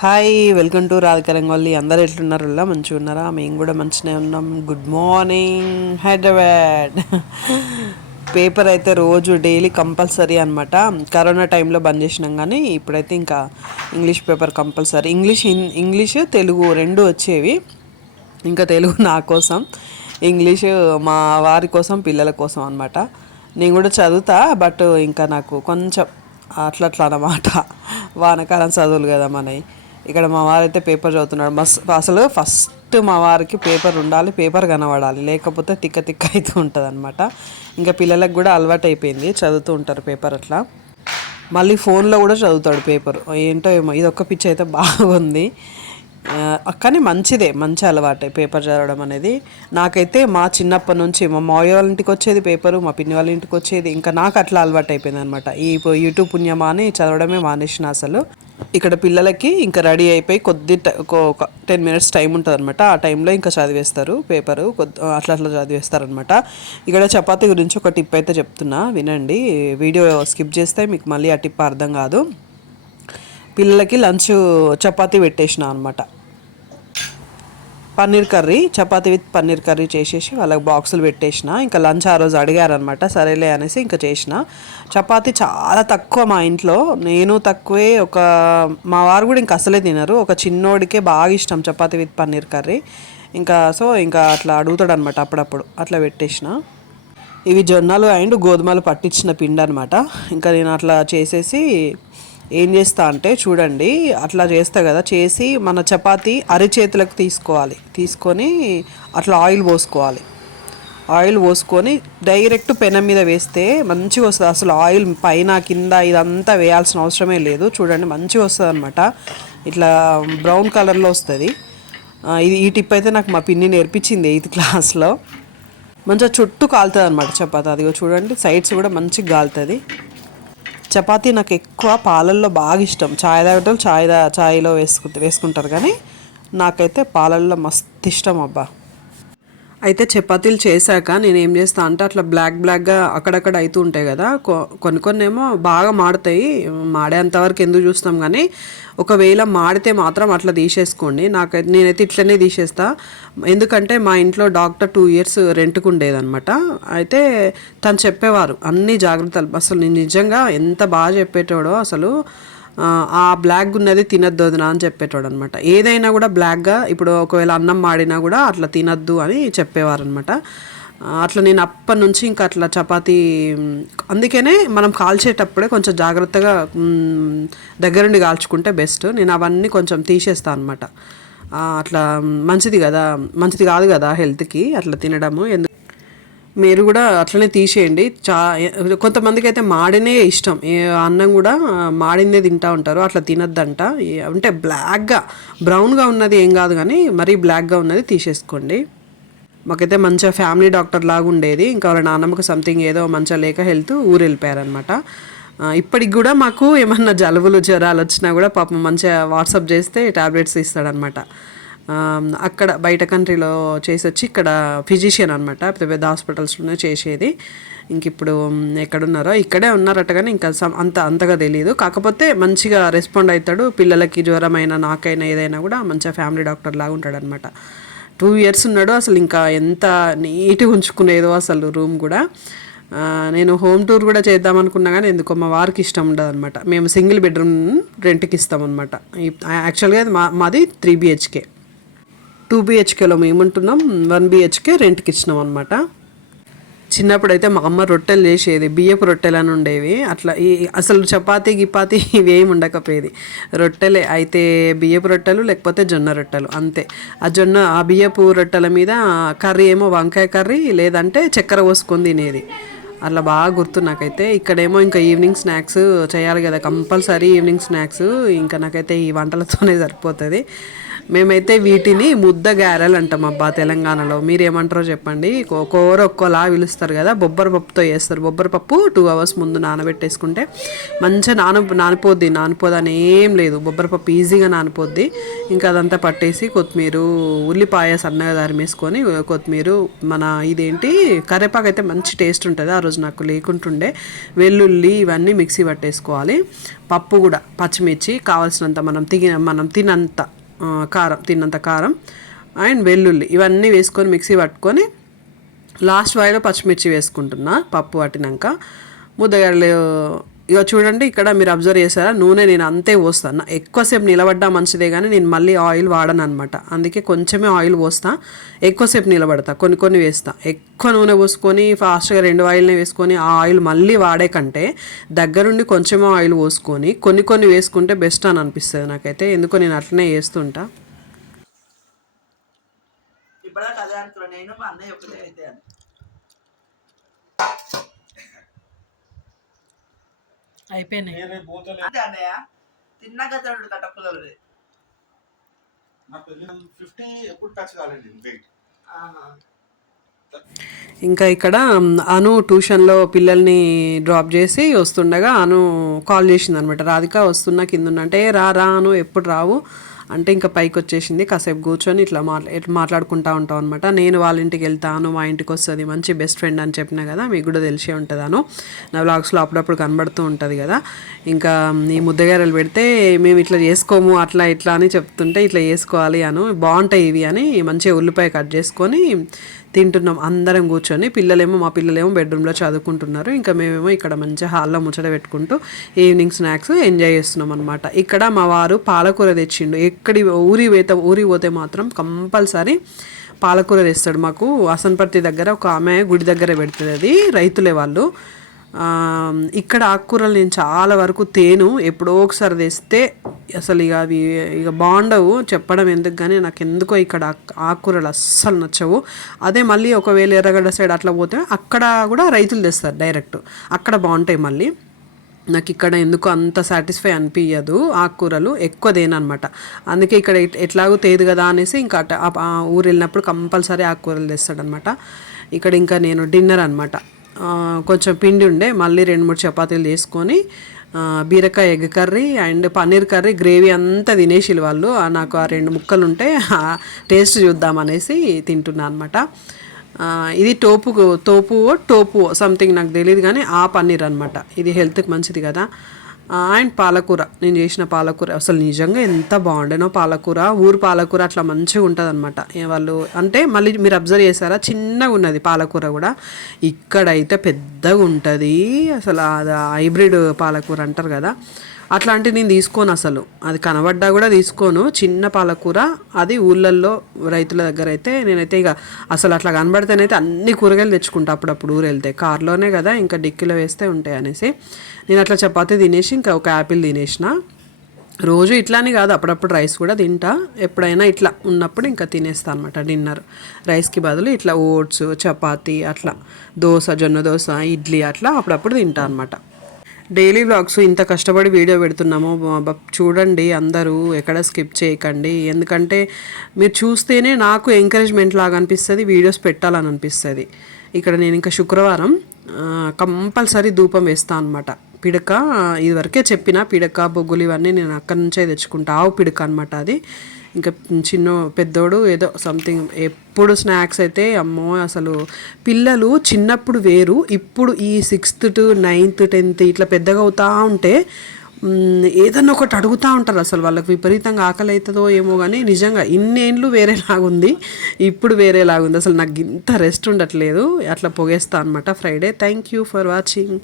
Hi welcome to Radhika Rangoli అందరు ఎట్లున్నారు? ఇలా మంచిగా ఉన్నారా? మేము కూడా మంచిగా ఉన్నాం. గుడ్ మార్నింగ్ హైదరాబాద్ పేపర్ అయితే రోజు డైలీ కంపల్సరీ అనమాట కరోనా టైంలో బంద్ చేసినాం కానీ ఇప్పుడైతే ఇంకా English paper compulsory English English Telugu రెండు వచ్చేవి. ఇంకా తెలుగు నా కోసం. ఇంగ్లీష్ మా వారి కోసం పిల్లల కోసం అనమాట నేను కూడా చదువుతా బట్ ఇంకా నాకు కొంచెం అట్లా అట్లా అన్నమాట. వానకాలం చదువులు కదా మనవి. ఇక్కడ మా వారైతే పేపర్ చదువుతున్నాడు. మస్ అసలు ఫస్ట్ మా వారికి పేపర్ ఉండాలి పేపర్ కనబడాలి. లేకపోతే తిక్క తిక్క అయితే ఉంటుంది అనమాట ఇంకా పిల్లలకు కూడా అలవాటు అయిపోయింది చదువుతూ ఉంటారు పేపర్ అట్లా. మళ్ళీ ఫోన్లో కూడా చదువుతాడు పేపర్. ఏంటో ఏమో ఇది ఒక్క పిచ్చి అయితే బాగుంది. కానీ మంచిదే మంచి అలవాటే పేపర్ చదవడం అనేది. నాకైతే మా చిన్నప్పటి నుంచి మా మాయ వాళ్ళ ఇంటికి వచ్చేది పేపరు మా పిన్ని వాళ్ళ ఇంటికి వచ్చేది. ఇంకా నాకు అట్లా అలవాటు అయిపోయింది అనమాట ఈ యూట్యూబ్ పుణ్యమా అని చదవడమే మానేసిన అసలు. ఇక్కడ పిల్లలకి ఇంకా రెడీ అయిపోయి కొద్ది ఒక టెన్ మినిట్స్ టైం ఉంటుంది అనమాట ఆ టైంలో ఇంకా చదివేస్తారు పేపరు కొద్ది అట్లా అట్లా చదివేస్తారు అనమాట ఇక్కడ చపాతీ గురించి ఒక టిప్ అయితే చెప్తున్నా వినండి. వీడియో స్కిప్ చేస్తే మీకు మళ్ళీ ఆ టిప్ అర్థం కాదు. పిల్లలకి లంచ్ చపాతీ పెట్టేసిన అనమాట paneer curry chapati with paneer curry చేసేసి వాళ్ళకి బాక్సులు పెట్టేసిన. ఇంకా లంచ్ ఆ రోజు అడిగారనమాట సరేలే అనేసి ఇంకా చేసిన. చపాతీ చాలా తక్కువ మా ఇంట్లో. నేను తక్కువే ఒక మా వారు కూడా ఇంకా అసలే తినరు. ఒక చిన్నోడికే బాగా ఇష్టం చపాతీ విత్ పన్నీర్ కర్రీ. ఇంకా సో ఇంకా అట్లా అడుగుతాడనమాట అప్పుడప్పుడు. అట్లా పెట్టేసిన. ఇవి జొన్నలు అండ్ గోధుమలు పట్టించిన పిండి అనమాట. ఇంకా నేను అట్లా చేసేసి ఏం చేస్తా అంటే చూడండి అట్లా చేస్తా కదా చేసి మన చపాతి అరిచేతులకు తీసుకోవాలి. తీసుకొని అట్లా ఆయిల్ పోసుకోవాలి. ఆయిల్ పోసుకొని డైరెక్ట్ పెనం మీద వేస్తే మంచిగా వస్తుంది. అసలు ఆయిల్ పైన కింద ఇదంతా వేయాల్సిన అవసరమే లేదు. చూడండి మంచిగా వస్తుంది అనమాట ఇట్లా బ్రౌన్ కలర్లో వస్తుంది. ఇది ఈ టిప్ అయితే నాకు మా పిన్ని నేర్పించింది ఎయిత్ క్లాస్లో. మంచిగా చుట్టూ కాలుతుంది అనమాట చపాతి. అదిగో చూడండి సైడ్స్ కూడా మంచిగా కాలుతుంది. చపాతీ నాకు ఎక్కువ పాలల్లో బాగా ఇష్టం. చాయ్ తాగటం చాయ్ దా చాయ్లో వేసుకు వేసుకుంటారు కానీ నాకైతే పాలల్లో మస్తు ఇష్టం అబ్బా. అయితే చపాతీలు చేశాక నేను ఏం చేస్తా అంటే అట్లా బ్లాక్ బ్లాక్గా అక్కడక్కడ అవుతూ ఉంటాయి కదా. కొ- కొన్ని కొన్ని ఏమో బాగా మాడతాయి. మాడేంతవరకు ఎందుకు చూస్తాం కానీ ఒకవేళ మాడితే మాత్రం అట్లా తీసేసుకోండి. నాకైతే నేనైతే ఇట్లనే తీసేస్తా. ఎందుకంటే మా ఇంట్లో డాక్టర్ టూ ఇయర్స్ రెంట్కు ఉండేదనమాట అయితే తను చెప్పేవారు అన్ని జాగ్రత్తలు. అసలు నేను నిజంగా ఎంత బాగా చెప్పేటోడో అసలు. ఆ, బ్లాక్ ఉన్నది తినద్దు వదినా అని చెప్పేటోడు అనమాట ఏదైనా కూడా బ్లాక్గా ఇప్పుడు ఒకవేళ అన్నం మాడినా కూడా అట్లా తినద్దు అని చెప్పేవారు అనమాట అట్లా నేను అప్పటి నుంచి ఇంకా అట్లా చపాతీ అందుకనే మనం కాల్చేటప్పుడే కొంచెం జాగ్రత్తగా దగ్గరుండి కాల్చుకుంటే బెస్ట్ నేను అవన్నీ కొంచెం తీసేస్తాను అనమాట. అట్లా మంచిది కదా మంచిది కాదు కదా హెల్త్కి అట్లా తినడము ఎందుకు మీరు కూడా అట్లనే తీసేయండి. చా కొంతమందికి అయితే మాడినే ఇష్టం. అన్నం కూడా మాడిందే తింటా ఉంటారు. అట్లా తినద్దంట. అంటే బ్లాక్గా బ్రౌన్గా ఉన్నది ఏం కాదు కానీ మరీ బ్లాక్గా ఉన్నది తీసేసుకోండి. మాకైతే మంచిగా ఫ్యామిలీ డాక్టర్ లాగా ఉండేది. ఇంకా వాళ్ళ నాన్నమ్మకు సంథింగ్ ఏదో మంచిగా లేక హెల్త్ ఊరు వెళ్ళిపోయారనమాట ఇప్పటికి కూడా మాకు ఏమన్నా జలుబులు జ్వరాలు వచ్చినా కూడా పాపం మంచిగా వాట్సాప్ చేస్తే టాబ్లెట్స్ ఇస్తాడనమాట అక్కడ బయట కంట్రీలో చేసి వచ్చి ఇక్కడ ఫిజిషియన్ అనమాట పెద్ద పెద్ద హాస్పిటల్స్లోనే చేసేది. ఇంక ఇప్పుడు ఎక్కడున్నారో ఇక్కడే ఉన్నారట కానీ ఇంకా అంత అంతగా తెలియదు కాకపోతే మంచిగా రెస్పాండ్ అవుతాడు పిల్లలకి జ్వరమైనా నాకైనా ఏదైనా కూడా మంచిగా ఫ్యామిలీ డాక్టర్ లాగా ఉంటాడు అనమాట టూ ఇయర్స్ ఉన్నాడు అసలు ఇంకా ఎంత నీట్గా ఉంచుకునేదో అసలు రూమ్ కూడా. నేను హోమ్ టూర్ కూడా చేద్దాం అనుకున్నా కానీ ఎందుకో మా వారికి ఇష్టం ఉండదు అనమాట మేము సింగిల్ బెడ్రూమ్ రెంట్కి ఇస్తాం అనమాట యాక్చువల్గా అది మా మాది త్రీ బిహెచ్కే టూ బిహెచ్కేలో మేము ఉంటున్నాం వన్ బిహెచ్కే రెంట్కి ఇచ్చినాం అనమాట చిన్నప్పుడు అయితే మా అమ్మ రొట్టెలు చేసేది బియ్యపు రొట్టెలు అని ఉండేవి. అట్లా ఈ అసలు చపాతి గిపాతి ఇవి ఉండకపోయేది. రొట్టెలే అయితే బియ్యపు రొట్టెలు లేకపోతే జొన్న రొట్టెలు అంతే. ఆ జొన్న ఆ బియ్యపు రొట్టెల మీద కర్రీ ఏమో వంకాయ కర్రీ లేదంటే చక్కెర పోసుకొని తినేది. అట్లా బాగా గుర్తు నాకైతే. ఇక్కడేమో ఇంకా ఈవినింగ్ స్నాక్స్ చేయాలి కదా కంపల్సరీ ఈవినింగ్ స్నాక్స్. ఇంకా నాకైతే ఈ వంటలతోనే సరిపోతుంది. మేమైతే వీటిని ముద్ద గారెలు అంటాం అబ్బా తెలంగాణలో. మీరు ఏమంటారో చెప్పండి ఒక్కోరు ఒక్కోలా పిలుస్తారు కదా బొబ్బర పప్పుతో చేస్తారు. బొబ్బర పప్పు టూ అవర్స్ ముందు నానబెట్టేసుకుంటే మంచిగా నాన నానిపోద్ది. నానిపోదని ఏం లేదు. బొబ్బర పప్పు ఈజీగా నానిపోద్ది. ఇంకా అదంతా పట్టేసి కొత్తిమీర ఉల్లిపాయ సన్నగా దారిమేసుకొని కొత్తిమీర మన ఇదేంటి కరివేపాకు అయితే మంచి టేస్ట్ ఉంటుంది. ఆ రోజు నాకు లేకుంటుండే వెల్లుల్లి ఇవన్నీ మిక్సీ పట్టేసుకోవాలి. పప్పు కూడా పచ్చిమిర్చి కావాల్సినంత మనం తిగిన మనం తినంత కారం తిన్నంత కారం అండ్ వెల్లుల్లి ఇవన్నీ వేసుకొని మిక్సీ పట్టుకొని లాస్ట్ వాయిలో పచ్చిమిర్చి వేసుకుంటున్నా పప్పు పట్టినాక. ముద్దగడలు ఇక చూడండి ఇక్కడ మీరు అబ్జర్వ్ చేశారా? నూనె నేను అంతే పోస్తాను ఎక్కువసేపు నిలబడ్డా మంచిదే కానీ నేను మళ్ళీ ఆయిల్ వాడను అనమాట అందుకే కొంచెమే ఆయిల్ పోస్తా ఎక్కువసేపు నిలబడతా కొన్ని కొన్ని వేస్తా. ఎక్కువ నూనె పోసుకొని ఫాస్ట్గా రెండు ఆయిల్ని వేసుకొని ఆ ఆయిల్ మళ్ళీ వాడే కంటే దగ్గరుండి కొంచెమే ఆయిల్ పోసుకొని కొన్ని కొన్ని వేసుకుంటే బెస్ట్ అని అనిపిస్తుంది నాకైతే. ఎందుకో నేను అట్లనే చేస్తుంటా. ఇప్పుడు నేను మా అన్నయ్య ఒకటే అయితే అయిపోయినాయి. నేను రేపు పోతలే. అంటే అన్నయ్య తిన్నాక తినడు కట్టపుల్లలు నా పెళ్ళి ఫిఫ్టీ ఎప్పుడు టచ్ కాలేదు వెయిట్. ఇంకా ఇక్కడ అను ట్యూషన్లో పిల్లల్ని డ్రాప్ చేసి వస్తుండగా అను కాల్ చేసింది అనమాట రాధిక వస్తున్నా కింద ఉన్నా. అంటే "ఏ, రా రా అను ఎప్పుడు రావు? అంటే ఇంకా పైకి వచ్చేసింది కాసేపు కూర్చొని ఇట్లా మాట్లా ఇట్లా మాట్లాడుకుంటా ఉంటాం అనమాట నేను వాళ్ళ ఇంటికి వెళ్తాను మా ఇంటికి వస్తుంది మంచి బెస్ట్ ఫ్రెండ్ అని చెప్పిన కదా మీకు కూడా తెలిసే ఉంటుందాను. నా బ్లాగ్స్లో అప్పుడప్పుడు కనబడుతూ ఉంటుంది కదా. ఇంకా ఈ ముద్దగారలు పెడితే మేము ఇట్లా చేసుకోము అట్లా ఇట్లా అని చెప్తుంటే ఇట్లా చేసుకోవాలి అను. బాగుంటాయి ఇవి అని మంచిగా ఉల్లిపాయ కట్ చేసుకొని తింటున్నాం అందరం కూర్చొని. పిల్లలేమో మా పిల్లలేమో బెడ్రూమ్లో చదువుకుంటున్నారు. ఇంకా మేమేమో ఇక్కడ మంచిగా హాల్లో ముచ్చట పెట్టుకుంటూ ఈవినింగ్ స్నాక్స్ ఎంజాయ్ చేస్తున్నాం అనమాట ఇక్కడ మా వారు పాలకూర తెచ్చిండు. ఎక్కడి ఊరి పోతే ఊరి పోతే మాత్రం కంపల్సరీ పాలకూర తెస్తాడు. మాకు వాసనపర్తి దగ్గర ఒక ఆమె గుడి దగ్గర పెడుతుంది అది రైతులే వాళ్ళు. ఇక్కడ ఆకుకూరలు నేను చాలా వరకు తేను ఎప్పుడో ఒకసారి తెస్తే అసలు ఇక అవి ఇక బాగుండవు. చెప్పడం ఎందుకు కానీ నాకు ఎందుకో ఇక్కడ ఆకుకూరలు అస్సలు నచ్చవు. అదే మళ్ళీ ఒకవేళ ఎర్రగడ్డ సైడ్ అట్లా పోతే అక్కడ కూడా రైతులు తెస్తారు డైరెక్ట్. అక్కడ బాగుంటాయి మళ్ళీ. నాకు ఇక్కడ ఎందుకు అంత సాటిస్ఫై అనిపించదు ఆకుకూరలు ఎక్కువ తేనమాట అందుకే ఇక్కడ ఎట్- ఎట్లాగో తేదు కదా అనేసి ఇంకా అట- ఊరు వెళ్ళినప్పుడు కంపల్సరీ ఆకుకూరలు తెస్తాడనమాట. ఇక్కడ ఇంకా నేను డిన్నర్ అనమాట. కొంచెం పిండి ఉండే మళ్ళీ రెండు మూడు చపాతీలు చేసుకొని బీరకాయ egg curry and paneer curry gravy అంతా తినేసి వాళ్ళు. నాకు ఆ రెండు ముక్కలు ఉంటే టేస్ట్ చూద్దామనేసి తింటున్నా అనమాట. ఇది టోపు తోపు టోపు సంథింగ్ నాకు తెలియదు కానీ ఆ పన్నీర్ అనమాట ఇది హెల్త్కి మంచిది కదా. అండ్ పాలకూర. నేను చేసిన పాలకూర అసలు నిజంగా ఎంత బాగుండేనో పాలకూర. ఊరు పాలకూర అట్లా మంచిగా ఉంటుంది అనమాట వాళ్ళు అంటే మళ్ళీ మీరు అబ్జర్వ్ చేశారా? చిన్నగా ఉన్నది పాలకూర కూడా. ఇక్కడైతే పెద్దగా ఉంటుంది. అసలు అది హైబ్రిడ్ పాలకూర అంటారు కదా. అట్లాంటి నేను తీసుకోను అసలు. అది కనబడ్డా కూడా తీసుకోను. చిన్న పాలకూర అది ఊళ్ళల్లో రైతుల దగ్గర అయితే నేనైతే ఇక అసలు అట్లా కనబడితేనైతే అన్ని కూరగాయలు తెచ్చుకుంటా అప్పుడప్పుడు ఊరు వెళ్తే కార్లోనే కదా ఇంకా డిక్కీలో వేస్తే ఉంటాయి అనేసి. నేను అట్లా చపాతీ తినేసి ఇంకా ఒక యాపిల్ తినేసిన. రోజు ఇట్లానే కాదు అప్పుడప్పుడు రైస్ కూడా తింటా. ఎప్పుడైనా ఇట్లా ఉన్నప్పుడు ఇంకా తినేస్తా అనమాట డిన్నర్. రైస్కి బదులు ఇట్లా ఓట్స్ చపాతీ అట్లా. దోశ జొన్న దోశ ఇడ్లీ అట్లా అప్పుడప్పుడు తింటా అనమాట డైలీ వ్లాగ్స్ ఇంత కష్టపడి వీడియో పెడుతున్నాము చూడండి అందరూ ఎక్కడ స్కిప్ చేయకండి. ఎందుకంటే మీరు చూస్తేనే నాకు ఎంకరేజ్మెంట్ లాగా అనిపిస్తుంది వీడియోస్ పెట్టాలని అనిపిస్తుంది. ఇక్కడ నేను ఇంకా శుక్రవారం కంపల్సరీ ధూపం వేస్తాను అనమాట పిడక ఇదివరకే చెప్పిన పిడక బొగ్గులు ఇవన్నీ నేను అక్కడి నుంచే తెచ్చుకుంటా. ఆవు పిడక అనమాట అది. ఇంకా చిన్న పెద్దోడు ఏదో సంథింగ్ ఎప్పుడు స్నాక్స్ అయితే అమ్మో అసలు పిల్లలు చిన్నప్పుడు వేరు. ఇప్పుడు ఈ సిక్స్త్ టు నైన్త్ టెన్త్ ఇట్లా పెద్దగా అవుతా ఉంటే ఏదన్నా ఒకటి అడుగుతూ ఉంటారు అసలు వాళ్ళకి విపరీతంగా ఆకలి అవుతుందో ఏమో కానీ నిజంగా ఇన్నేళ్ళు వేరేలాగుంది. ఇప్పుడు వేరేలాగుంది. అసలు నాకు ఇంత రెస్ట్ ఉండట్లేదు. అట్లా పొగేస్తా అనమాట Friday thank you for watching